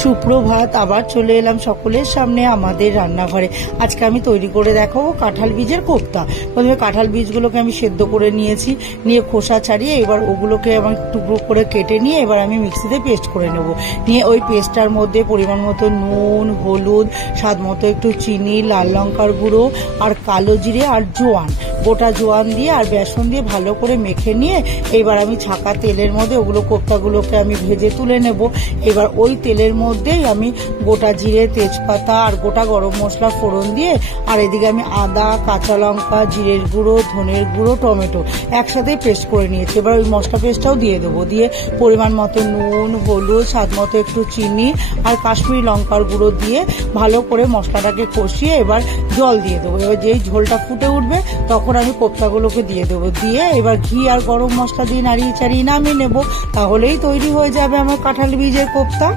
সুপ্রভাত, আবার চলে এলাম সকলের সামনে আমাদের রান্নাঘরে। আজকে আমি তৈরি করে দেখাবো কাঁঠাল বীজের কোপ্তা। প্রথমে কাঁঠাল বীজগুলোকে আমি সেদ্ধ করে নিয়েছি, নিয়ে খোসা ছাড়িয়ে এবার ওগুলোকে আমার টুকরো করে কেটে নিয়ে এবার আমি মিক্সিতে পেস্ট করে নেব। নিয়ে ওই পেস্টটার মধ্যে পরিমাণ মতো নুন, হলুদ, স্বাদ মতো একটু চিনি, লাল লঙ্কার গুঁড়ো আর কালো জিরে আর জোয়ান, গোটা জোয়ান দিয়ে আর বেসন দিয়ে ভালো করে মেখে নিয়ে এবার আমি ছাকা তেলের মধ্যে ওগুলো কোপ্তাগুলোকে আমি ভেজে তুলে নেব। এবার ওই তেলের মধ্যেই আমি গোটা জিরে, তেজপাতা আর গোটা গরম মশলা ফোড়ন দিয়ে আর এদিকে আমি আদা, কাঁচা লঙ্কা, জিরের গুঁড়ো, ধনের গুঁড়ো, টমেটো একসাথে পেস্ট করে নিয়েছি। এবার ওই মশলা পেস্টটাও দিয়ে দেবো, দিয়ে পরিমাণ মতো নুন, হলুদ, স্বাদ মতো একটু চিনি আর কাশ্মীরি লঙ্কার গুঁড়ো দিয়ে ভালো করে মশলাটাকে কষিয়ে এবার জল দিয়ে দেবো। এবার যেই ঝোলটা ফুটে উঠবে তখন আমি কোপ্তাগুলোকে দিয়ে দেবো, দিয়ে এবার ঘি আর গরম মশলা দিয়ে নাড়িয়ে চাড়িয়ে নামিয়ে নেবো। তাহলেই তৈরি হয়ে যাবে আমার কাঁঠাল বীজের কোপ্তা।